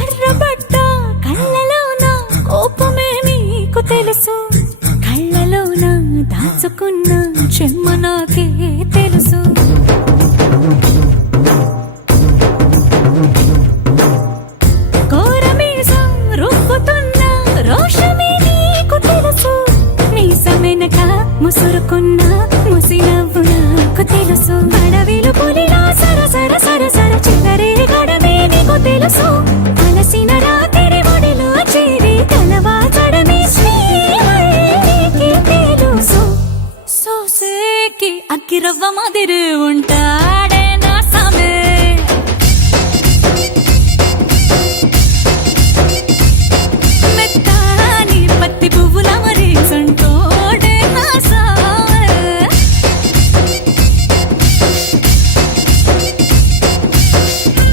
ఎర్రబడ్డ కళ్ళలోన కోపమే నీకు తెలుసు, కళ్ళలోన దాచుకున్న చెమ్మ నాకే తెలుసు.